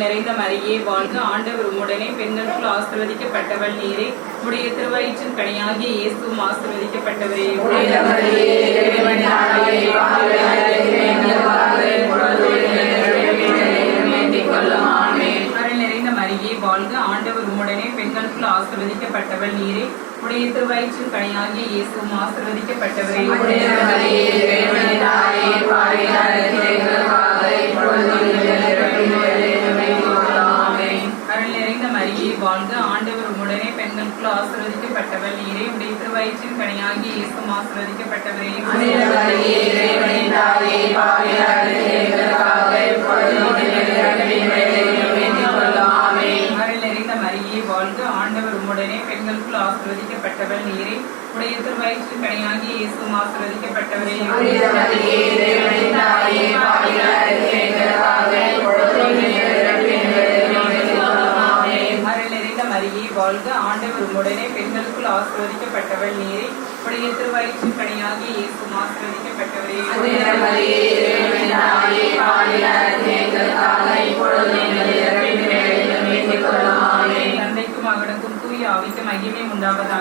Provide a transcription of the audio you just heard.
நிறைந்த மரியே வாழ்க ஆண்டவர் உம்முடனே. பெண்களுக்குள் ஆசிர்வதிக்கப்பட்டவள் நீரே. உடைய திருவயிற்றின் கனியாகிய இயேசுவும் ஆசிர்வதிக்கப்பட்டவரே. நிறைந்த மரியே வாழ்க ஆண்டவர் உம்முடனே. பெண்களுக்குள் நீரே. உடைய திருவயிற்றின் கனியாகிய இயேசுவும் ஆசீர்வதிக்கப்பட்டவரே. ஆண்டவர் உம்முடனே பெண்களுக்குள் ஆசீர்வதிக்கப்பட்டவள் நீரே உடைய திருவயிற்றின் கனியாகிய இயேசுவும் ஆசீர்வதிக்கப்பட்டவரே. நிறைந்த மரியே வாழ்க ஆண்டவர் உம்முடனே பெண்களுக்குள் ஆசீர்வதிக்கப்பட்டவள் நீரே உடைய திருவயிற்றின் கனியாகிய இயேசுவும் ஆசீர்வதிக்கப்பட்டவரே. வாழ்க. ஆண்டவர் உடனே பெண்களுக்குள் ஆசிர்வதிக்கப்பட்டவள் நீரை. உடைய திருவயிற்றின் கனியாகி இயேசும் ஆசிர்வதிக்கப்பட்டவரே. தந்தைக்கும் மகனுக்கும் தூய ஆவிக்கு மகிமை உண்டாவதாக.